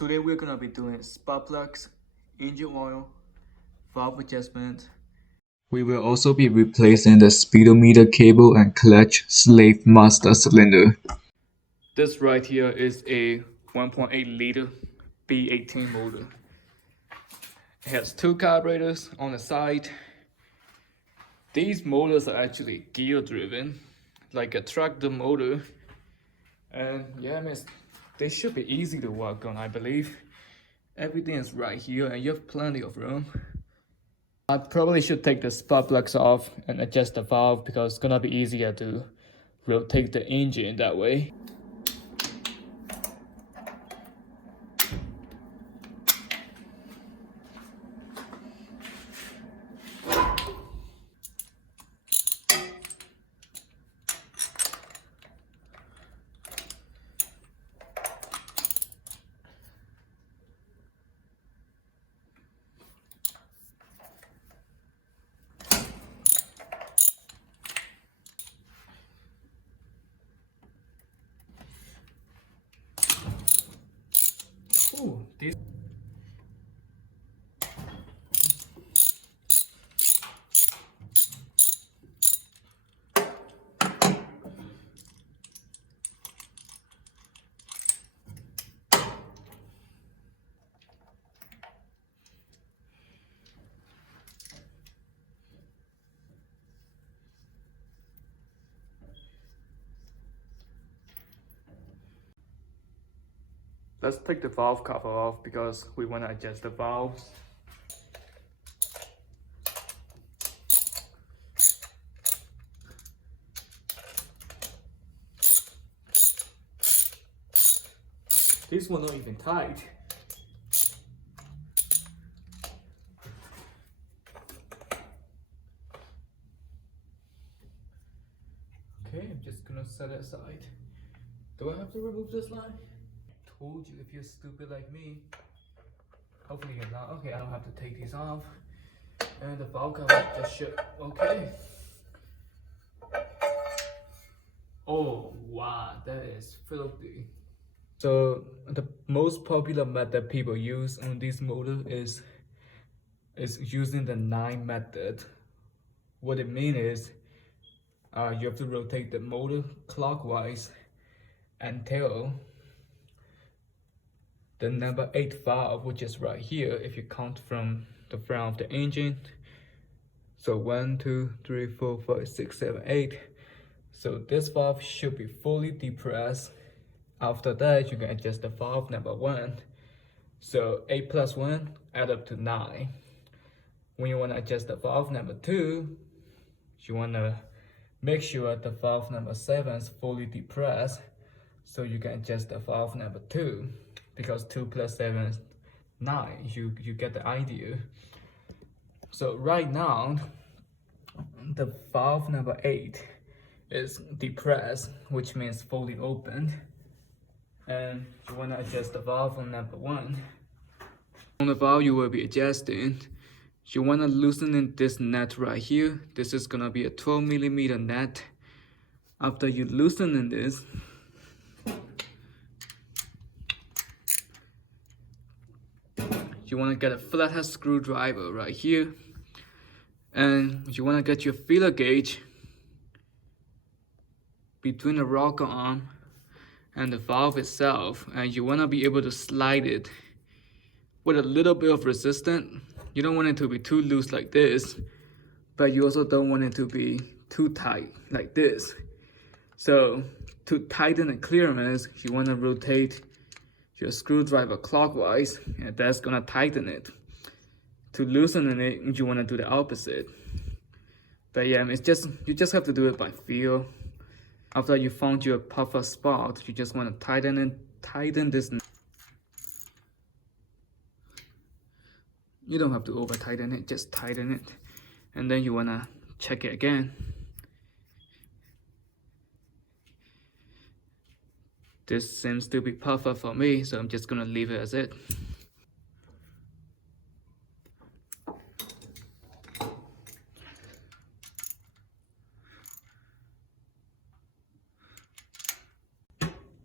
Today we're gonna be doing spark plugs, engine oil, valve adjustment. We will also be replacing the speedometer cable and clutch slave master cylinder. This right here is a 1.8 liter B18 motor. It has two carburetors on the side. These motors are actually gear driven, like a tractor motor. And yeah, I mean, they should be easy to work on, I believe. Everything is right here and you have plenty of room. I probably should take the spark plugs off and adjust the valve because it's gonna be easier to rotate the engine that way. Ooh, this. Let's take the valve cover off because we want to adjust the valves. This one not even tight. Okay, I'm just gonna set it aside. Do I have to remove this line? Told you if you're stupid like me. Hopefully you're not. Okay, I don't have to take these off. And the valve cover just should. Okay. Oh wow, that is filthy. So the most popular method people use on this motor is using the 9 method. What it means is you have to rotate the motor clockwise until the number 8 valve, which is right here if you count from the front of the engine. So 1, 2, 3, 4, 5, 6, 7, 8. So this valve should be fully depressed. After that, you can adjust the valve number 1. So 8 plus 1 add up to 9. When you want to adjust the valve number 2, you want to make sure the valve number 7 is fully depressed. So you can adjust the valve number 2 because 2 plus 7 is 9. You get the idea. So right now, the valve number 8 is depressed, which means fully opened. And you want to adjust the valve on number 1. On the valve you will be adjusting, you want to loosen in this nut right here. This is going to be a 12mm nut. After you loosen in this, you want to get a flathead screwdriver right here. And you want to get your feeler gauge between the rocker arm and the valve itself, and you want to be able to slide it with a little bit of resistance. You don't want it to be too loose like this, but you also don't want it to be too tight like this. So to tighten the clearance, you want to rotate your screwdriver clockwise, and that's gonna tighten it. To loosen it, you want to do the opposite. But yeah, it's just you just have to do it by feel. After you found your puffer spot, you just want to tighten this. You don't have to over tighten it, just tighten it. And then you want to check it again. This seems to be perfect for me, so I'm just gonna leave it as it.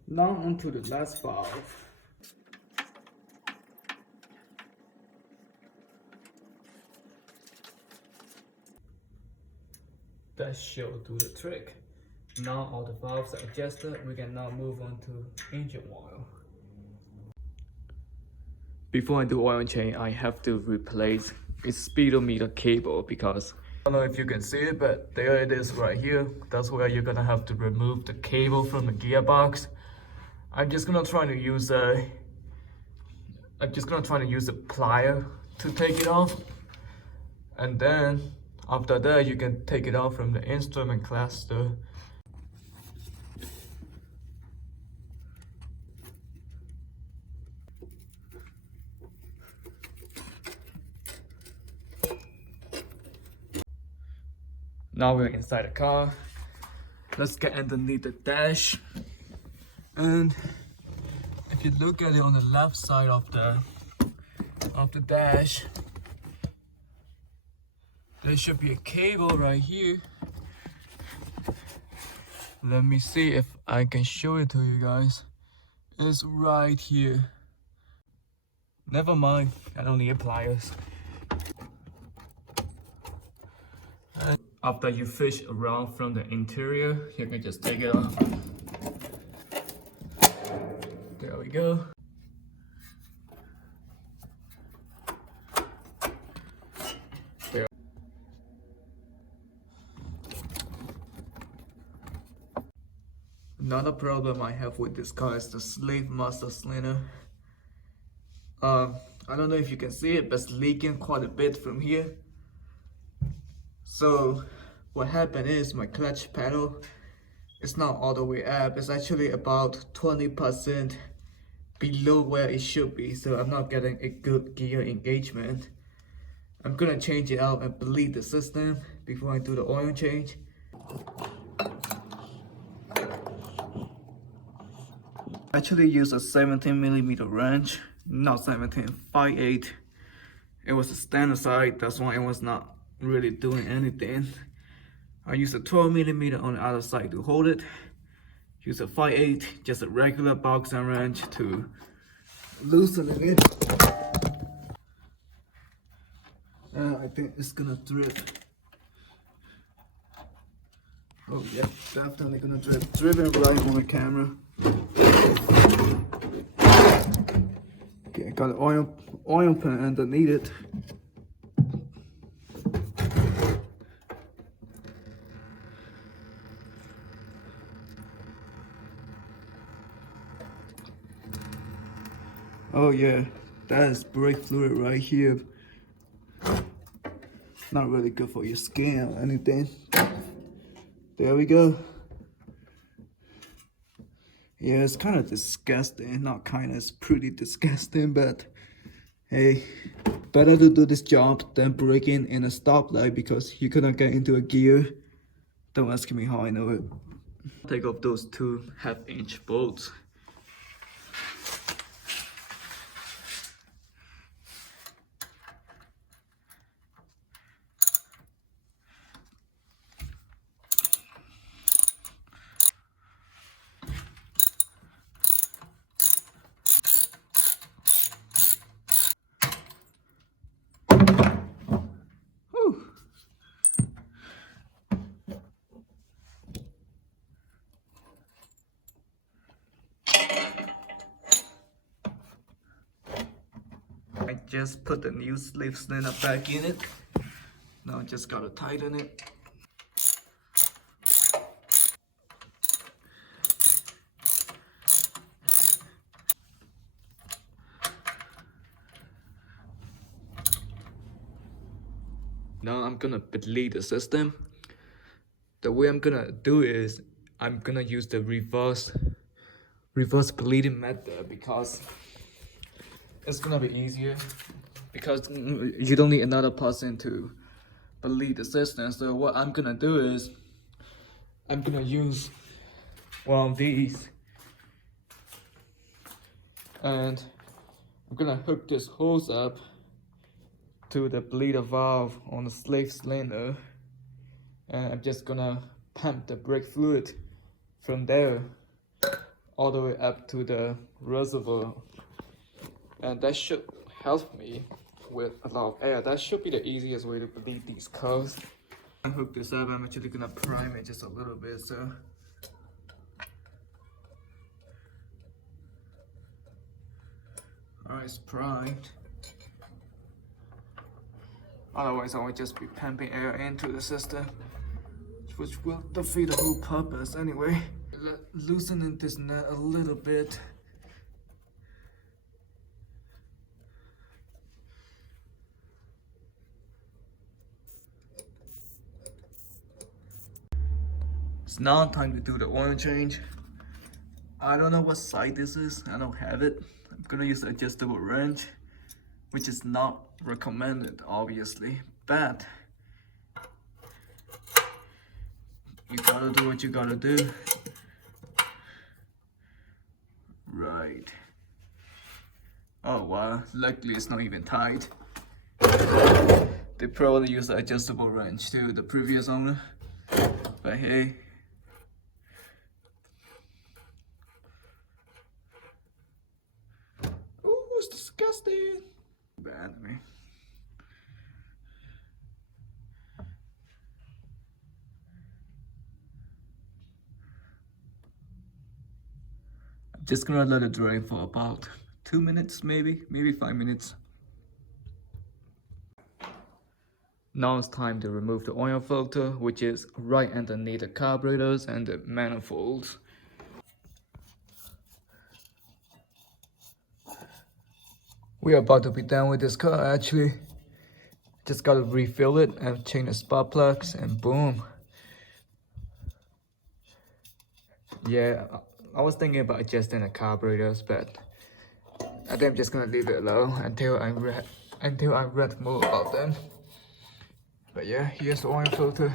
Now onto the last valve. that should do the trick. Now all the valves are adjusted, we can now move on to engine oil. Before I do oil change, I have to replace its speedometer cable because I don't know if you can see it, but there it is right here. That's where you're gonna have to remove the cable from the gearbox. I'm just gonna try to use a plier to take it off, and then after that you can take it off from the instrument cluster. Now we're inside the car. Let's get underneath the dash. And if you look at it on the left side of the dash, there should be a cable right here. Let me see if I can show it to you guys. It's right here. Never mind, I don't need pliers. And after you fish around from the interior, you can just take it off. There we go. There. Another problem I have with this car is the slave master cylinder. I don't know if you can see it, but it's leaking quite a bit from here. So what happened is my clutch pedal is not all the way up. It's actually about 20% below where it should be. So I'm not getting a good gear engagement. I'm gonna change it out and bleed the system before I do the oil change. I actually use a 17mm wrench, not 17, 5/8. It was a standard size, that's why it was not really doing anything. I use a 12mm on the other side to hold it. Use a 5/8, just a regular boxing wrench to loosen it. I think it's gonna drip. Oh yeah, definitely gonna drip. Dripping right on the camera. Okay, I got an oil pan underneath it. Oh yeah, that is brake fluid right here. Not really good for your skin or anything. There we go. Yeah, it's kind of disgusting. Not kind of, it's pretty disgusting, but hey, better to do this job than braking in a stoplight because you cannot get into a gear. Don't ask me how I know it. Take off those 2 1/2-inch bolts. I just put the new slave cylinder back in it. Now I just gotta tighten it. Now I'm gonna bleed the system. The way I'm gonna do is I'm gonna use the reverse bleeding method because it's gonna be easier, because you don't need another person to bleed the system. So what I'm gonna do is I'm gonna use one of these and I'm gonna hook this hose up to the bleeder valve on the slave cylinder, and I'm just gonna pump the brake fluid from there all the way up to the reservoir, and that should help me with a lot of air. That should be the easiest way to bleed these cars. I hook this up. I'm actually gonna prime it just a little bit, so. Alright, it's primed. Otherwise, I will just be pumping air into the system, which will defeat the whole purpose anyway. Loosening this nut a little bit. It's now time to do the oil change. I don't know what side this is. I don't have it. I'm gonna use the adjustable wrench, which is not recommended, obviously, but you gotta do what you gotta do. Right. Oh wow, luckily it's not even tight. They probably used the adjustable wrench too, the previous owner. But hey. Ooh, it's disgusting. Bad to me. Just gonna let it dry for about 2 minutes, maybe 5 minutes. Now it's time to remove the oil filter, which is right underneath the carburetors and the manifolds. We are about to be done with this car actually. Just gotta refill it and change the spark plugs and boom. Yeah, I was thinking about adjusting the carburetors, but I think I'm just gonna leave it alone until I read more about them. But yeah, here's the oil filter.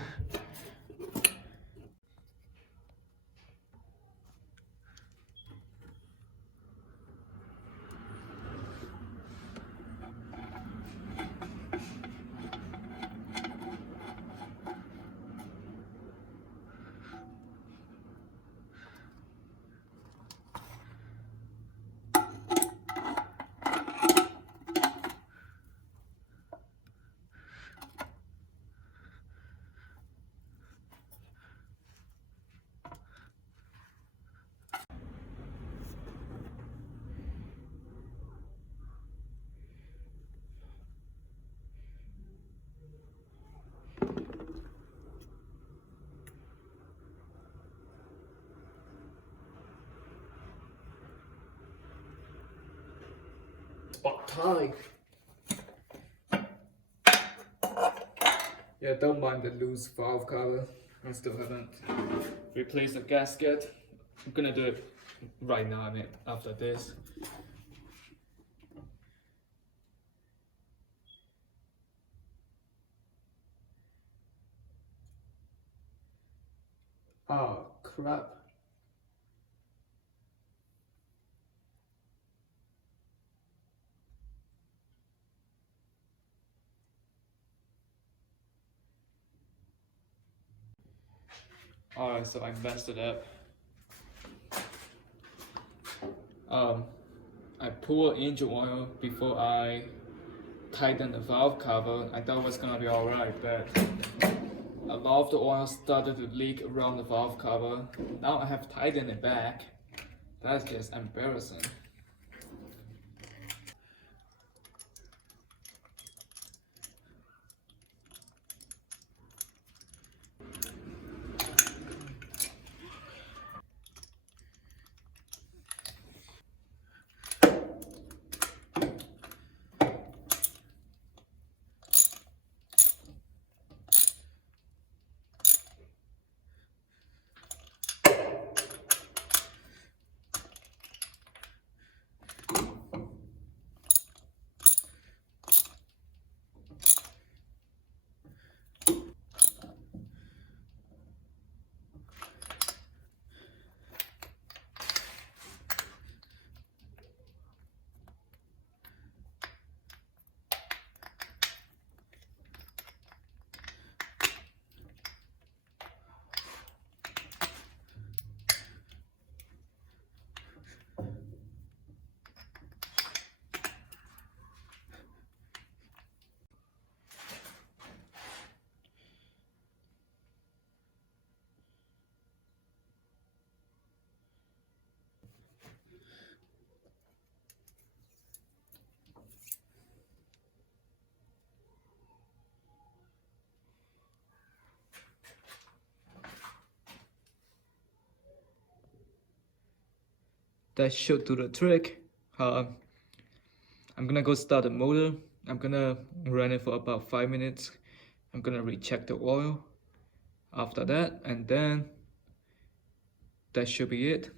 Spot time. Yeah, don't mind the loose valve cover. I still haven't replaced the gasket. I'm gonna do it right now, I mean, after this. Oh, crap. Alright, so I messed it up. I poured engine oil before I tightened the valve cover. I thought it was gonna be alright, but a lot of the oil started to leak around the valve cover. Now I have tightened it back. That's just embarrassing. that should do the trick. I'm gonna go start the motor. I'm gonna run it for about 5 minutes. I'm gonna recheck the oil after that, and then that should be it.